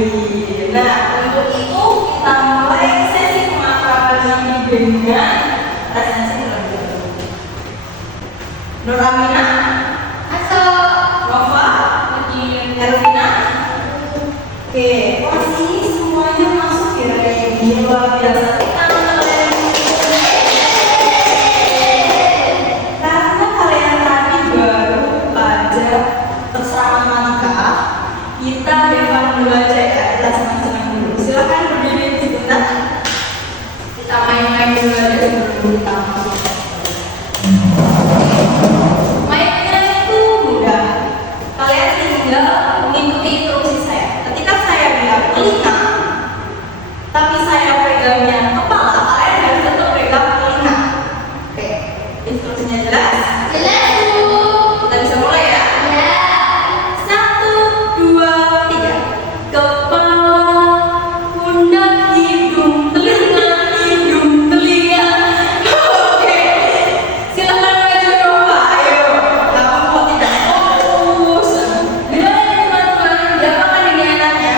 materi. Nah, untuk itu kita mulai sesi pemaparan ini dengan presensi terlebih dahulu. Nur Amina, Nova, Erwina. Oke, posisi semuanya masuk ya kayak gini luar biasa. Karena kalian tadi baru aja terserah kita depan membaca ya, kita senang-senang dulu. Silakan berdiri sebentar. Kita main-main dulu aja sebelum kita masuk. Mainnya itu mudah. Kalian tinggal mengikuti instruksi saya. Ketika saya bilang telinga, tapi saya pegangnya kepala, kalian harus tetap pegang telinga. Oke, instruksinya jelas? Jelas, Bu. Kita bisa mulai ya? Ya. 1, 2, 3. Kepala, pundak, hidung, telinga, Oke, silakan maju Nova. Ayo, kamu kok tidak fokus? Gimana nih teman-teman? Diapakan ini enaknya?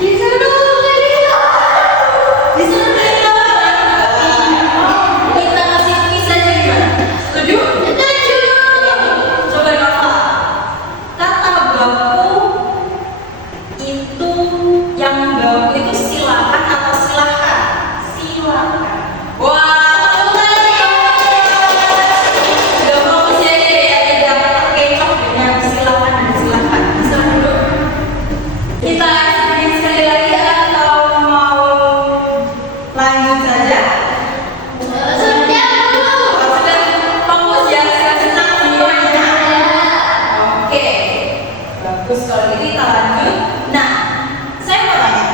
Disuruh dari Disuruh dari lapangan. Kita kasih kuis aja gimana? Setuju? Setuju. Coba Nova. Kata baku itu, yang baku itu silakan atau silahkan? Silakan. Wah, udah fokus ya tidak terkecoh dengan silakan dan silahkan. Bisa dulu. Kita sedikit sekali lagi atau mau lanjut saja? Sudah, Bu. Sudah fokus ya, sudah senang semuanya. Oke, bagus kalau gitu kita lanjut. Nah, saya mau tanya,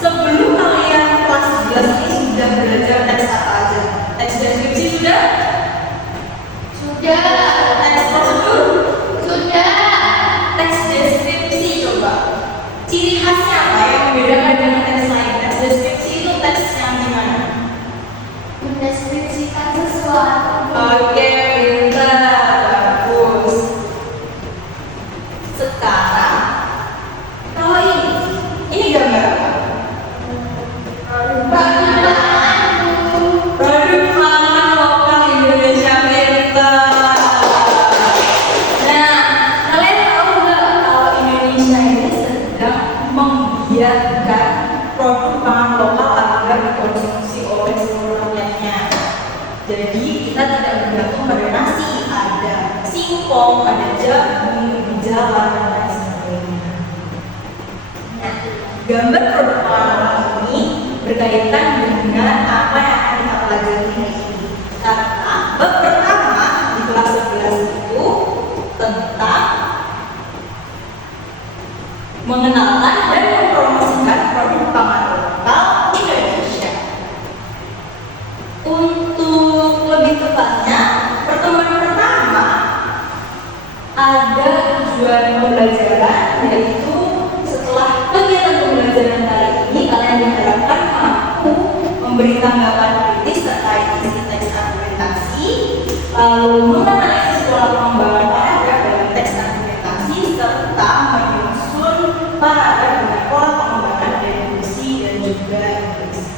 sebelum kalian kelas 11 ini sudah belajar teks apa aja? Teks deskripsi sudah? Sudah. Teks prosedur? Sudah. Teks deskripsi coba. Ciri khasnya apa yang membedakan dengan teks lain? Teks deskripsi itu teks yang gimana? Mendeskripsikan sesuatu. Oke, pintar, bagus. Sekarang, kalau ini gambar apa? Produk pangan lokal Indonesia, pintar. Nah, kalian tahu nggak kalau Indonesia ini sedang menggiatkan produk pangan lokal agar dikonsumsi oleh seluruh rakyatnya. Jadi kita tidak bergantung pada nasi, ada singkong, ada jagung, jalan dan lain sebagainya. Nah, gambar produk pangan lokal ini berkaitan dengan apa yang akan kita pelajari hari ini. Karena bab pertama di kelas 11 itu tentang mengenalkan dan mempromosikan produk pangan lokal Indonesia. Untuk lebih tepatnya, pertemuan pertama ada tujuan pembelajaran, yaitu setelah kegiatan pembelajaran kali ini kalian diharapkan mampu memberi tanggapan kritis terkait isi teks argumentasi, lalu menganalisis pola pengembangan paragraf dalam teks argumentasi serta menyusun paragraf dengan pola pengembangan deduksi dan juga induksi.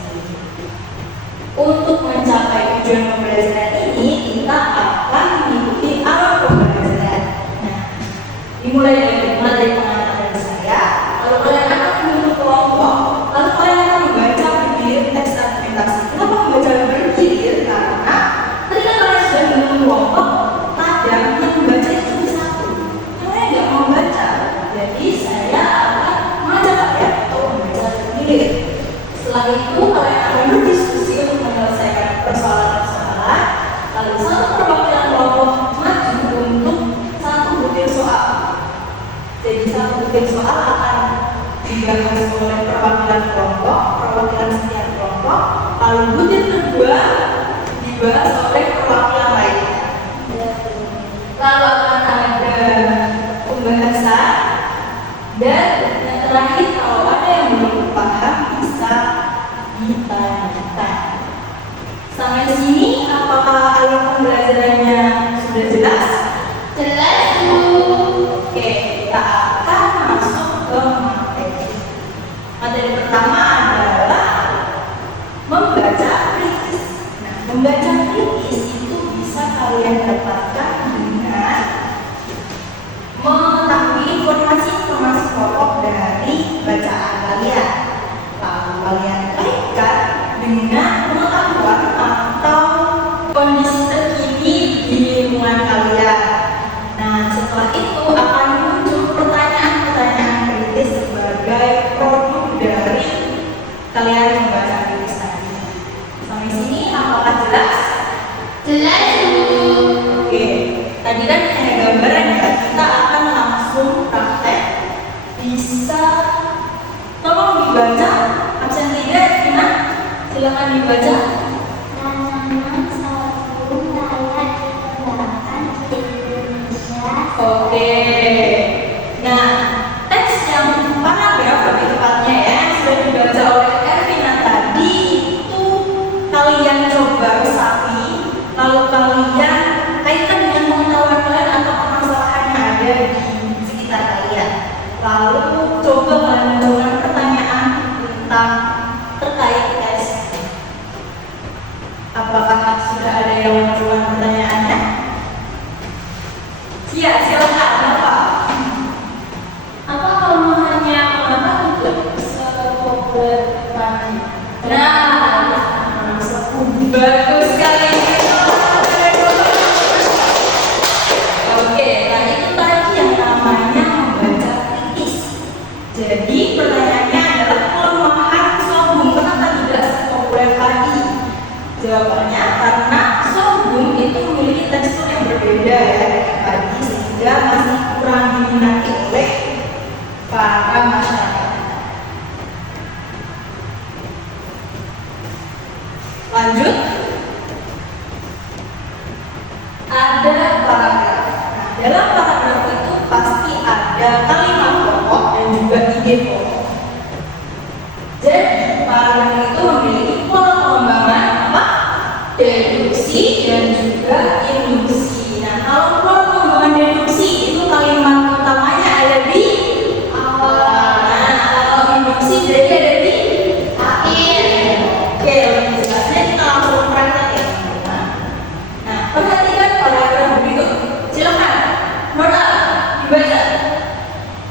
Untuk mencapai tujuan pembelajaran ini, kita akan mengikuti alur pembelajaran. Nah, dimulai dari pengantar dari saya, lalu kalian akan membentuk kelompok, lalu kalian akan membaca bergilir teks argumentasi. Kenapa membaca bergilir? Karena ketika kalian sudah membentuk kelompok, kadang yang membaca itu cuma satu, yang lain nggak mau membaca. Jadi saya akan mengajak kalian untuk membaca bergilir. Setelah itu kalian akan berdiskusi untuk menyelesaikan persoalan-persoalan, lalu satu perwakilan kelompok maju untuk satu butir soal. Jadi satu butir soal akan dibahas oleh perwakilan kelompok, perwakilan setiap kelompok, lalu butir kedua dibahas oleh perwakilan lainnya. Lalu akan ada pembahasan dan yang terakhir kalau ada yang belum paham bisa ditanyakan. Sampai sini apakah alur pembelajarannya sudah jelas? Jelas, Bu. Oke, kita akan masuk ke materi. Materi pertama adalah membaca kritis. Nah, membaca kritis itu bisa kalian dapatkan dengan mengetahui informasi-informasi pokok dari bacaan kalian. Lalu kalian kaitkan dengan pengetahuan atau kondisi terkini di lingkungan kalian. Nah, setelah itu akan muncul pertanyaan-pertanyaan kritis sebagai produk dari kalian membaca kritis tadi. Sampai sini apakah jelas? Jelas, Bu. Oke, tadi kan hanya gambaran ya. Kita akan langsung praktek. Bisa tolong dibaca absen 3, Vina. Silakan dibaca. Rancangan sabun layak dikembangkan di Indonesia. Oke. Nah, teks yang paragraf lebih tepatnya ya yang sudah dibaca oleh Ervina tadi itu kalian coba resapi, lalu kalian kaitkan dengan pengetahuan kalian atau permasalahan yang ada di sekitar kalian. Lalu coba kalian menentukan pertanyaan tentang terkait teks. Apakah sudah ada yang menentukan pertanyaannya? Iya, silakan. Apa kalau hanya mengatakan untuk sepopuler tadi? Nah, bagus sekali. Oke, nah itu tadi yang namanya membaca kritis. Jadi pertanyaannya adalah kelemahan sorghum. Kenapa tidak sepopuler tadi? Jawabannya karena sorghum itu memiliki tekstur yang berbeda ya dengan padi sehingga masih kurang diminati oleh para masyarakat. Lanjut, ada paragraf. Nah, dalam paragraf itu pasti ada kalimat pokok dan juga ide pokok. Jadi paragraf itu memiliki pola pengembangan apa? Deduksi dan juga induksi. Nah, kalau pola pengembangan deduksi itu kalimat utamanya ada di awal. Nah, kalau induksi jadi ada di akhir. Oke, lebih jelasnya kita langsung praktek ya. Nah, perhatikan paragraf berikut. Silakan, Nora, dibaca.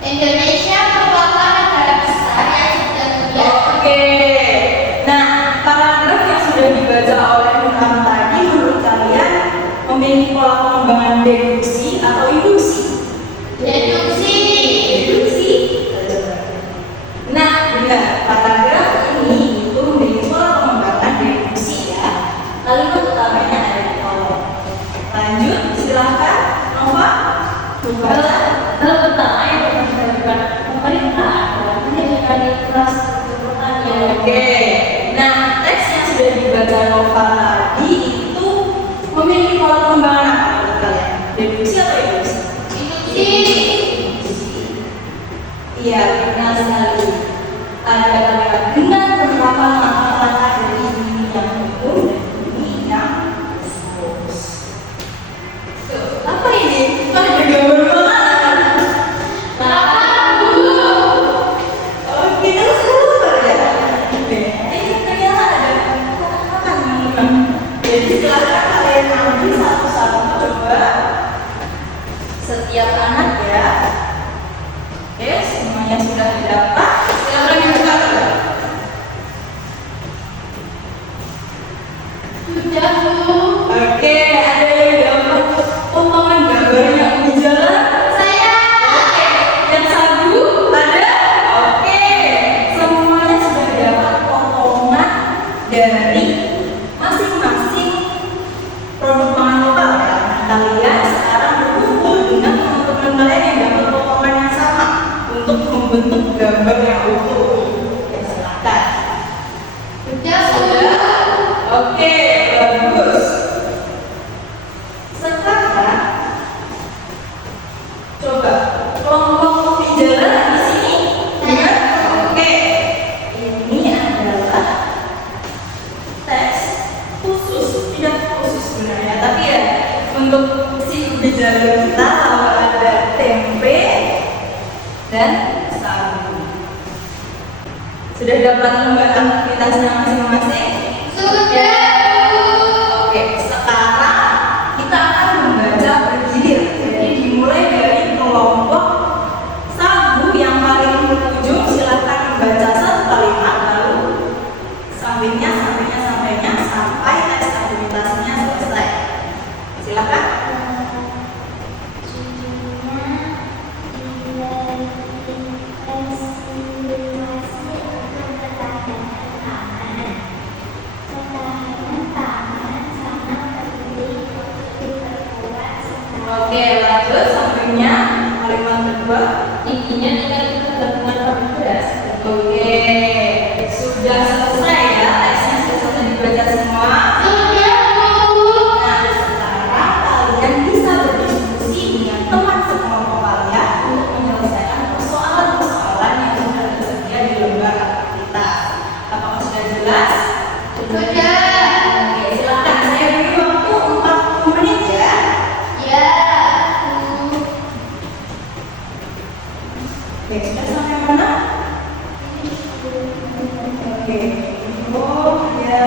Indonesia merupakan negara besar yang sudah terbiasa. Oke. Nah, paragraf yang sudah dibaca oleh Nurhan tadi menurut kalian memiliki pola pengembangan deduksi atau induksi? Deduksi. Deduksi. Nah, benar. Paragraf ini itu memiliki pola pengembangan deduksi ya. Kalimat utamanya ada di kolom. Lanjut, silakan Nova. Hal pertama yang dilakukan pemerintah adalah menyediakan infrastruktur pertanian. Oke. Nah, teks yang sudah dibaca Nova tadi itu memiliki pola pengembangan apa menurut kalian? Deduksi atau induksi? Induksi. Iya, benar sekali. Ada kalimat dengan beberapa langkah-langkah dari ini yang betul dan ini yang false. Tuh, apa ini? Kok ada gambar mana? Oke, terus apa ya? Ini ternyata ada kata-kata yang jadi silakan kalian ambil satu-satu coba. Setiap anak ya. Oke, semuanya sudah dapat. Silakan yang buka. Sudah, Bu. Oke, ada yang dapat potongan gambarnya di jalan? Saya. Oke, yang satu ada? Oke, semuanya sudah dapat potongan dari masing-masing produk pangan lokal ya. Nah, kalian sekarang berkumpul dengan teman-teman kalian yang dapat potongan yang sama untuk membentuk gambar yang utuh. Oke, silakan. Sudah, Bu. Sudah? Oke, bagus. Sekarang coba kelompok di jalan di sini. Benar? Oke. Ini adalah teks khusus, tidak khusus sebenarnya, tapi ya untuk si di jalan kita kalau ada tempe dan sagu. Sudah dapat membuat aktivitasnya masing-masing? Sudah, Bu. Oke, sekarang kita akan membaca bergilir. Jadi dimulai dari kelompok sagu yang paling berujung. Silahkan membaca satu kalimat, lalu sampainya sampai teks aktivitasnya selesai. Silahkan. Oke, lanjut sampingnya kalimat kedua. Intinya dengan gabungan petugas. Oke, sudah selesai ya, teksnya sudah selesai dibaca semua. Sudah, Bu. Nah, sekarang kalian bisa berdiskusi dengan teman sekelompok kalian untuk menyelesaikan persoalan-persoalan yang sudah tersedia di lembar aktivitas. Apakah sudah jelas? Sudah. Oke, silakan. Saya beri waktu 40 menit ya. Ya, Bu. Oke, sudah sampai mana? Oke. Oh ya,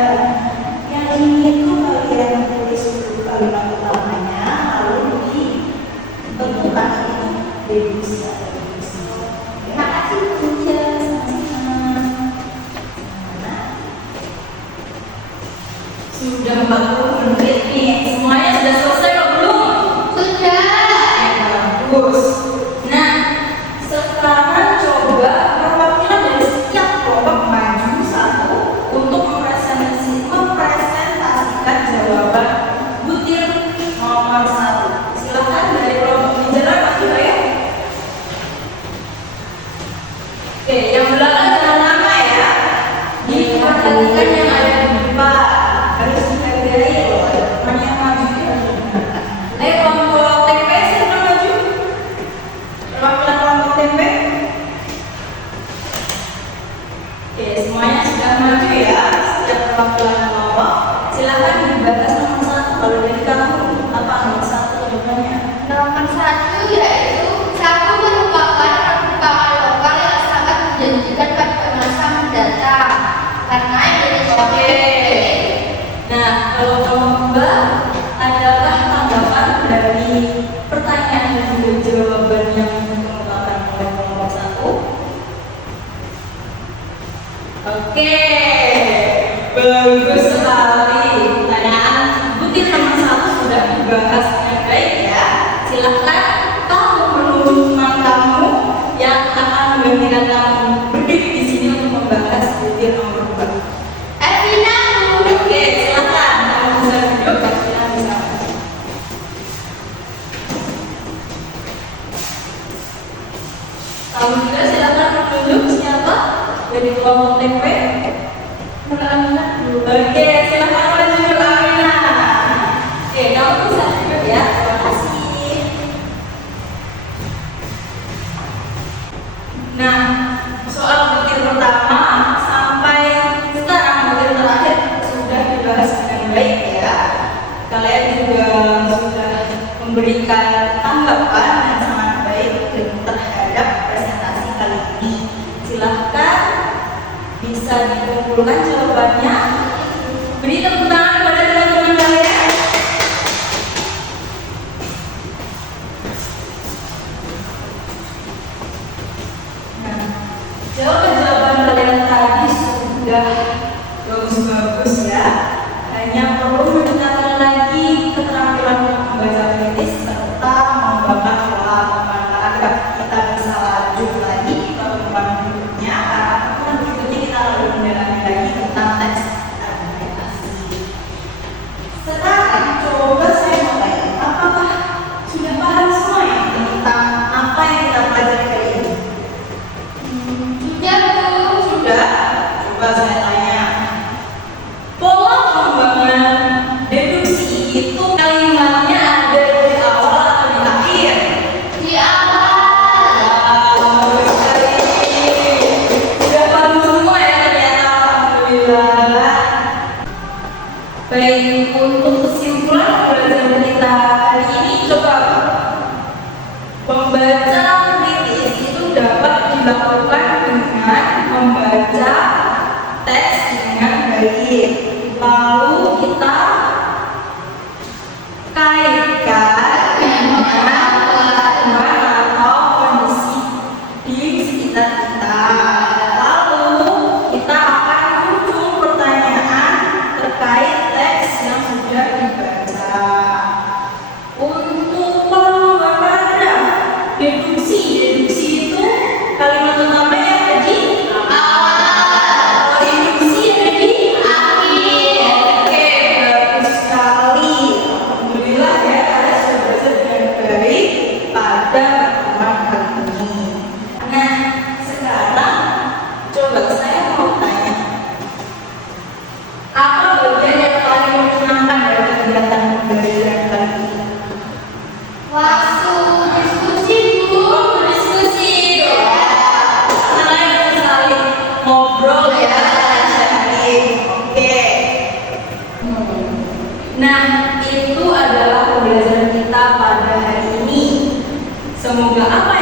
yang ini tuh kalian tulis dulu kalimat utamanya, lalu ditentukan ini deduksi atau deduksi. Terima kasih, Bu. Ya, sama-sama. Nah, sudah 40 menit nih, semuanya sudah selesai atau belum? Sudah. Bagus. Nah, sekarang coba perwakilan dari setiap kelompok maju satu untuk mempresentasikan jawaban butir nomor 1. Silakan dari kelompok penjara maju ya. Oke, yang belakang jangan lama ya. Diperhatikan yang ada di depan. Harus dihargai loh. Teman yang maju itu harus dihargai. Ayo kelompok TP silakan maju. Perwakilan kelompok TP. Oke, semuanya sudah maju ya. Setiap perwakilan kelompok. Silakan dibatas nomor 1. Kalau dari kamu apa nomor 1 jawabannya? Nomor 1 yaitu sagu merupakan perkembangan lokal yang sangat menjanjikan pada masa mendatang karena Indonesia Oke. Nah, kalau kelompok adalah tanggapan dari pertanyaan dan juga jawaban yang dikemukakan oleh kelompok 1. Oke, bagus sekali. Pertanyaan butir nomor 1 sudah dibahas dengan baik ya. Silahkan kamu menunjuk teman kamu yang akan menggantikan kamu berdiri di sini untuk membahas butir nomor 2. Evina, Bu. Oke, silakan. Kamu bisa duduk, kita bisa. Kamu juga silakan menunjuk siapa dari kelompok TP. Oke, silakan maju Amina. Oke, kamu bisa duduk ya. Terima kasih. Nah, soal butir pertama sampai sekarang butir terakhir sudah dibahas dengan baik ya. Kalian juga sudah memberikan tanggapan yang sangat baik terhadap presentasi kali ini. Silahkan bisa dikumpulkan jawabannya. Beri tepuk tangan kepada teman-teman kalian. Nah, jawaban kalian tadi sudah bagus-bagus ya. Hanya perlu meningkatkan lagi keterampilan membaca kritis serta membangun pola pemaparan. Kita bisa lanjut lagi ke pertemuan berikutnya. Karena pertemuan berikutnya kita lalu mendalami lagi tentang teks argumentasi. Sekarang coba saya mau tanya, apakah sudah paham semua ya tentang apa yang kita pelajari kali ini? Sudah, Bu. Sudah? Coba saya tanya. Pola pengembangan deduksi itu kalimatnya ada di awal atau di akhir? Di awal. Bagus sekali. Sudah paham semua ya ternyata, alhamdulillah. Baik, untuk kesimpulan pelajaran kita hari ini, coba membaca kritis itu dapat dilakukan dengan membaca Betul ya, Syarif. Oke. Nah, itu adalah pembelajaran kita pada hari ini. Semoga apa